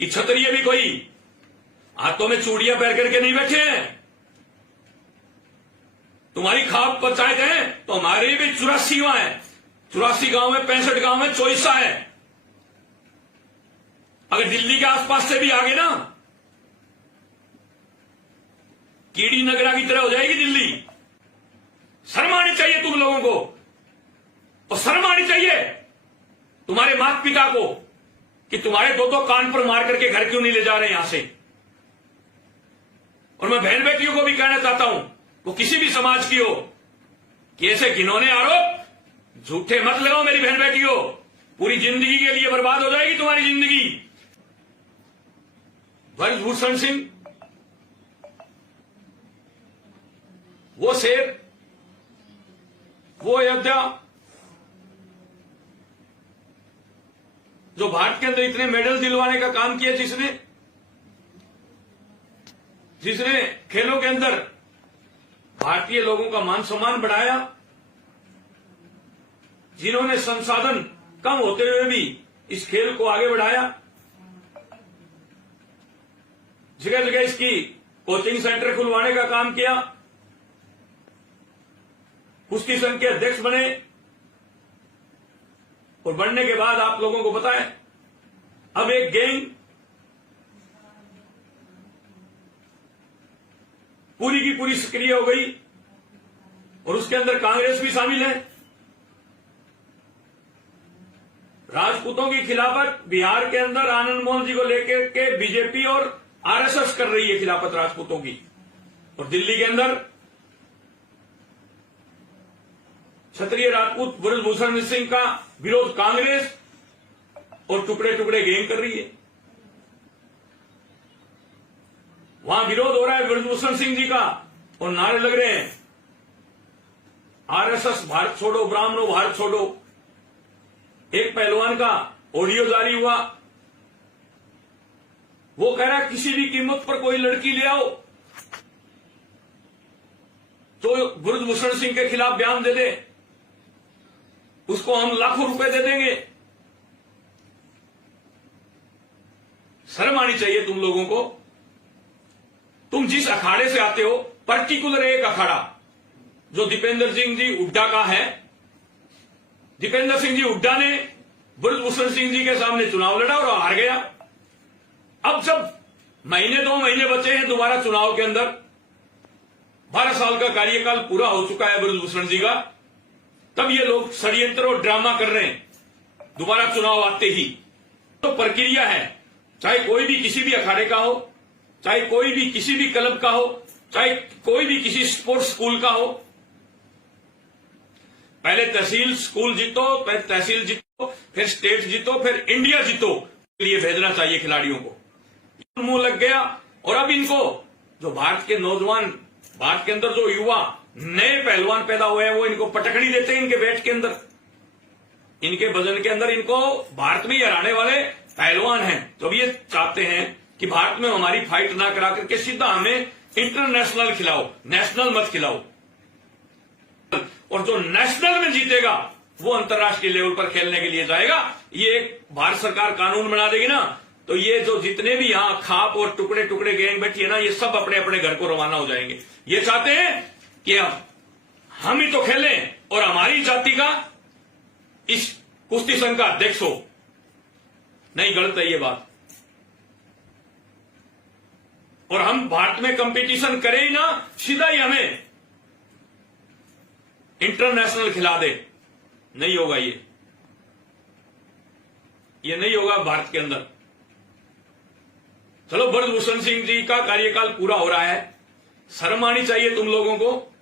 कि क्षत्रिय भी कोई हाथों में चूड़ियां पहन करके नहीं बैठे हैं। तुम्हारी खाप पंचायत है तो हमारे भी 84 गांव है, 84 गांव में 65 गांव में चोइसा है। अगर दिल्ली के आसपास से भी आगे ना, कीड़ी नगरा की तरह हो जाएगी दिल्ली। शर्म आनी चाहिए तुम लोगों को, और शर्म आनी चाहिए तुम्हारे माता पिता को कि तुम्हारे दो कान पर मार करके घर क्यों नहीं ले जा रहे यहां से। और मैं बहन बेटियों को भी कहना चाहता हूं, वो किसी भी समाज की हो, कि ऐसे घिनौने आरोप झूठे मत लगाओ मेरी बहन बेटियों, पूरी जिंदगी के लिए बर्बाद हो जाएगी तुम्हारी जिंदगी। ब्रजभूषण सिंह वो शेर, वो अयोध्या जो भारत के अंदर इतने मेडल दिलवाने का काम किया, जिसने खेलों के अंदर भारतीय लोगों का मान सम्मान बढ़ाया, जिन्होंने संसाधन कम होते हुए भी इस खेल को आगे बढ़ाया, जगह जगह इसकी कोचिंग सेंटर खुलवाने का काम किया, कुश्ती संघ के अध्यक्ष बने, और बनने के बाद आप लोगों को पता है अब एक गैंग पूरी की पूरी सक्रिय हो गई, और उसके अंदर कांग्रेस भी शामिल है। राजपूतों की खिलाफत बिहार के अंदर आनंद मोहन जी को लेकर के बीजेपी और आरएसएस कर रही है खिलाफत राजपूतों की, और दिल्ली के अंदर क्षत्रिय राजपूत ब्रजभूषण सिंह का विरोध कांग्रेस और टुकड़े टुकड़े गैंग कर रही है। वहां विरोध हो रहा है ब्रजभूषण सिंह जी का, और नारे लग रहे हैं आरएसएस भारत छोड़ो, ब्राह्मणों भारत छोड़ो। एक पहलवान का ऑडियो जारी हुआ, वो कह रहा है किसी भी कीमत पर कोई लड़की ले आओ तो ब्रजभूषण सिंह के खिलाफ बयान दे दे, उसको हम लाखों रुपए दे देंगे। शर्म आनी चाहिए तुम लोगों को। तुम जिस अखाड़े से आते हो, पर्टिकुलर एक अखाड़ा जो दीपेंद्र सिंह जी हुड्डा का है, दीपेंद्र सिंह जी हुड्डा ने ब्रजभूषण सिंह जी के सामने चुनाव लड़ा और हार गया। अब जब महीने 2 महीने बचे हैं दोबारा चुनाव के अंदर, 12 साल का कार्यकाल पूरा हो चुका है ब्रजभूषण जी का, तब ये लोग षड्यंत्र और ड्रामा कर रहे हैं दोबारा चुनाव आते ही। तो प्रक्रिया है, चाहे कोई भी किसी भी अखाड़े का हो, चाहे कोई भी किसी भी क्लब का हो, चाहे कोई भी किसी स्पोर्ट्स स्कूल का हो, पहले तहसील स्कूल जीतो, फिर तहसील जीतो, फिर स्टेट जीतो, फिर इंडिया जीतो, के लिए भेजना चाहिए खिलाड़ियों को। मुंह लग गया, और अब इनको जो भारत के नौजवान, भारत के अंदर जो युवा नए पहलवान पैदा हुए हैं, वो इनको पटकनी देते हैं इनके वेट के अंदर, इनके वजन के अंदर। इनको भारत में हराने वाले पहलवान हैं, तो ये चाहते हैं कि भारत में हमारी फाइट ना करा करके सीधा हमें इंटरनेशनल खिलाओ, नेशनल मत खिलाओ। और जो नेशनल में जीतेगा वो अंतर्राष्ट्रीय लेवल पर खेलने के लिए जाएगा। ये भारत सरकार कानून बना देगी ना, तो ये जो जितने भी यहां खाप और टुकड़े टुकड़े गैंग बैठी है ना, ये सब अपने अपने घर को रवाना हो जाएंगे। ये चाहते हैं कि हम ही तो खेलें और हमारी जाति का इस कुश्ती संघ का अध्यक्ष हो। नहीं, गलत है ये बात। और हम भारत में कंपटीशन करें ही ना, सीधा ही हमें इंटरनेशनल खिला दे, नहीं होगा ये नहीं होगा भारत के अंदर। चलो, ब्रजभूषण सिंह जी का कार्यकाल पूरा हो रहा है, शर्म आनी चाहिए तुम लोगों को।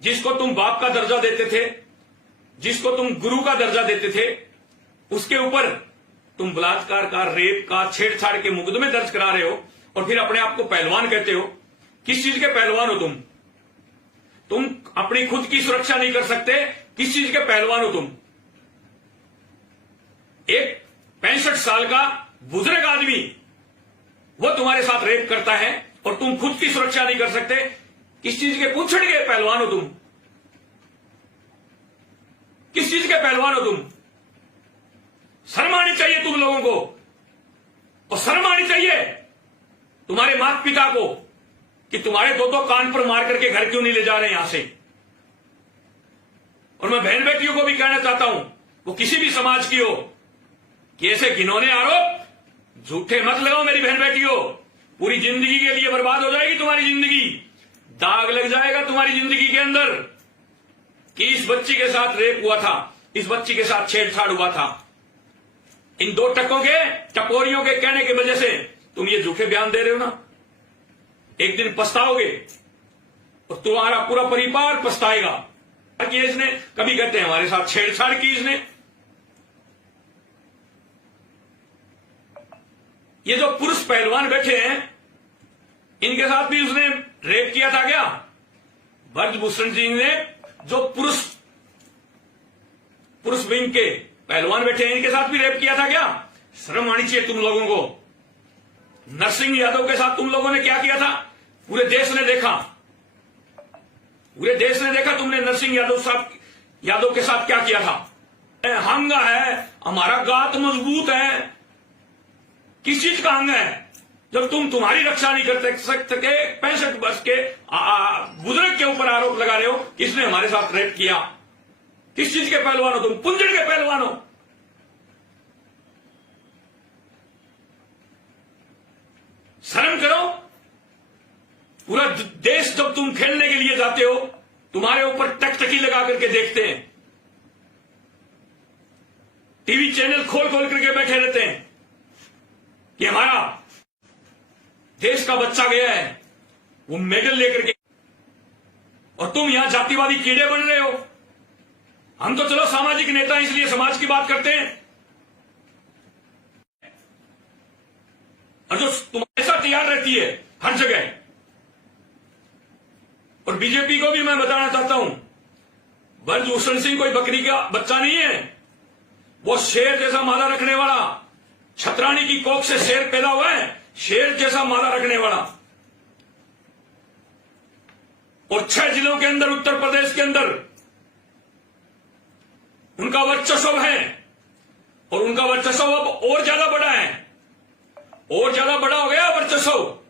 जिसको तुम बाप का दर्जा देते थे, जिसको तुम गुरु का दर्जा देते थे, उसके ऊपर तुम बलात्कार का, रेप का, छेड़छाड़ के मुकदमे दर्ज करा रहे हो, और फिर अपने आप को पहलवान कहते हो। किस चीज के पहलवान हो तुम? तुम अपनी खुद की सुरक्षा नहीं कर सकते, किस चीज के पहलवान हो तुम? एक 65 साल का बुजुर्ग आदमी वो तुम्हारे साथ रेप करता है और तुम खुद की सुरक्षा नहीं कर सकते, किस चीज के पूछड़ के पहलवान हो तुम? किस चीज के पहलवान हो तुम? शर्म आनी चाहिए तुम लोगों को। और शर्म आनी चाहिए तुम्हारे माता पिता को कि तुम्हारे दो कान पर मार करके घर क्यों नहीं ले जा रहे यहां से। और मैं बहन बेटियों को भी कहना चाहता हूं, वो किसी भी समाज की हो, कि ऐसे घिनौने आरोप झूठे मत लगाओ मेरी बहन बेटियों। पूरी जिंदगी के लिए बर्बाद हो जाएगी तुम्हारी जिंदगी, दाग लग जाएगा तुम्हारी जिंदगी के अंदर कि इस बच्ची के साथ रेप हुआ था, इस बच्ची के साथ छेड़छाड़ हुआ था। इन दो टकों के टपोरियों के कहने की वजह से तुम ये झूठे बयान दे रहे हो ना। एक दिन पछताओगे और तुम्हारा पूरा परिवार पछताएगा कि इसने, कभी कहते हैं हमारे साथ छेड़छाड़ की इसने। ये जो पुरुष पहलवान बैठे हैं, इनके साथ भी उसने रेप किया था क्या? ब्रजभूषण सिंह ने जो पुरुष विंग के पहलवान बैठे हैं, इनके साथ भी रेप किया था क्या? शर्म आनी चाहिए तुम लोगों को। नरसिंह यादव के साथ तुम लोगों ने क्या किया था? पूरे देश ने देखा, पूरे देश ने देखा तुमने नरसिंह यादव के साथ क्या किया था। हंगा है, हमारा गात मजबूत है। किस चीज का हंगा है जब तुम्हारी रक्षा नहीं कर सकते? 65 वर्ष के बुजुर्ग के ऊपर आरोप लगा रहे हो कि इसने हमारे साथ रेप किया। किस चीज के पहलवान हो तुम? पुंजड़ के पहलवान हो। शर्म करो। पूरा देश जब तुम खेलने के लिए जाते हो, तुम्हारे ऊपर टकटकी लगा करके देखते हैं, टीवी चैनल खोल खोल करके बैठे रहते हैं कि हमारा देश का बच्चा गया है वो मेडल लेकर के, और तुम यहां जातिवादी कीड़े बन रहे हो। हम तो चलो सामाजिक नेता इसलिए समाज की बात करते हैं, और जो तुम्हारे साथ तैयार रहती है हर जगह। और बीजेपी को भी मैं बताना चाहता हूं, ब्रजभूषण सिंह कोई बकरी का बच्चा नहीं है, वो शेर जैसा मादा रखने वाला, छतरानी की कोख से शेर पैदा हुआ है, शेर जैसा मादा रखने वाला। और 6 जिलों के अंदर, उत्तर प्रदेश के अंदर उनका वर्चस्व है, और उनका वर्चस्व अब और ज्यादा बड़ा है, और ज्यादा बड़ा हो गया वर्चस्व।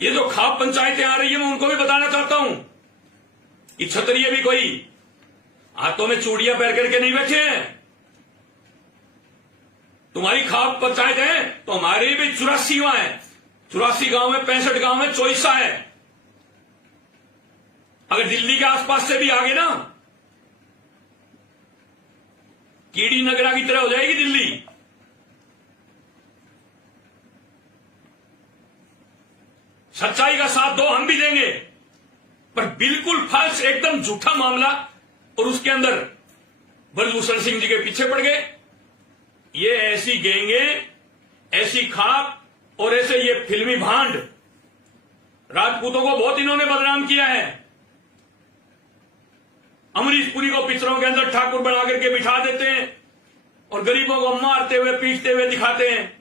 ये जो खाप पंचायतें आ रही है, मैं उनको भी बताना चाहता हूं कि क्षत्रिय भी कोई हाथों में चूड़ियां पहन करके नहीं बैठे हैं। तुम्हारी खाप पंचायत है तो हमारी भी 84 वहां है, 84 गांव में, 65 गांव में चोइसा है। अगर दिल्ली के आसपास से भी आगे ना, कीड़ी नगरा की तरह हो जाएगी दिल्ली। सच्चाई का साथ दो, हम भी देंगे, पर बिल्कुल फल्स, एकदम झूठा मामला, और उसके अंदर ब्रजभूषण सिंह जी के पीछे पड़ गए। ये ऐसी गैंगे, ऐसी खाप और ऐसे ये फिल्मी भांड राजपूतों को बहुत इन्होंने बदनाम किया है। अमरीश पुरी को पिक्चरों के अंदर ठाकुर बना करके बिठा देते हैं और गरीबों को मारते हुए, पीटते हुए दिखाते हैं,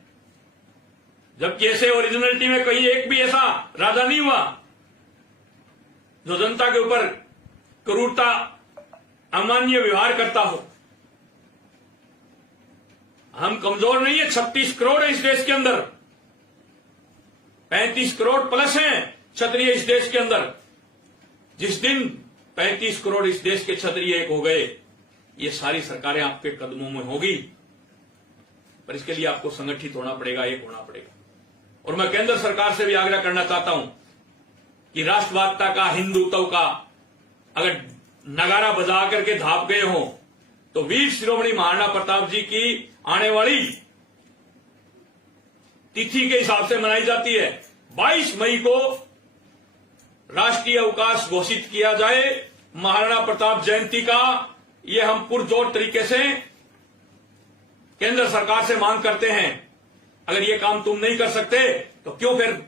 जबकि ऐसे ओरिजिनलिटी में कहीं एक भी ऐसा राजा नहीं हुआ जो जनता के ऊपर क्रूरता, अमान्य व्यवहार करता हो। हम कमजोर नहीं है, 36 करोड़ है इस देश के अंदर, 35 करोड़ प्लस हैं क्षत्रिय इस देश के अंदर। जिस दिन 35 करोड़ इस देश के क्षत्रिय एक हो गए, ये सारी सरकारें आपके कदमों में होगी, पर इसके लिए आपको संगठित होना पड़ेगा, एक होना पड़ेगा। और मैं केंद्र सरकार से भी आग्रह करना चाहता हूं कि राष्ट्रवादिता का, हिंदुत्व का अगर नगारा बजा करके धाप गए हो, तो वीर शिरोमणि महाराणा प्रताप जी की आने वाली तिथि के हिसाब से मनाई जाती है। 22 मई को राष्ट्रीय अवकाश घोषित किया जाए महाराणा प्रताप जयंती का। ये हम पुरजोर तरीके से केंद्र सरकार से मांग करते हैं। अगर ये काम तुम नहीं कर सकते तो क्यों फिर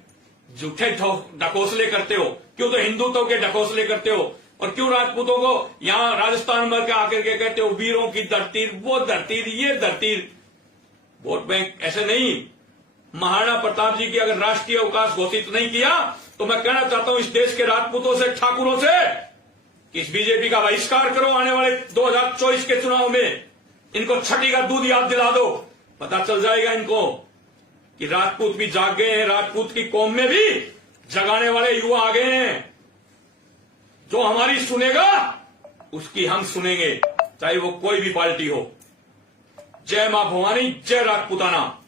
झूठे ढकोसले करते हो? क्यों तो हिंदुत्व के ढकोसले करते हो? और क्यों राजपूतों को यहां राजस्थान में आकर के कहते हो वीरों की धरती, वो धरती, ये धरती? वोट बैंक ऐसे नहीं। महाराणा प्रताप जी की अगर राष्ट्रीय अवकाश घोषित नहीं किया तो मैं कहना चाहता हूं इस देश के राजपूतों से, ठाकुरों से, कि इस बीजेपी का बहिष्कार करो। आने वाले 2024 के चुनाव में इनको छठी का दूध याद दिला दो, पता चल जाएगा इनको कि राजपूत भी जाग गए हैं, राजपूत की कौम में भी जगाने वाले युवा आ गए हैं। जो हमारी सुनेगा उसकी हम सुनेंगे, चाहे वो कोई भी पार्टी हो। जय मां भवानी, जय राजपूताना।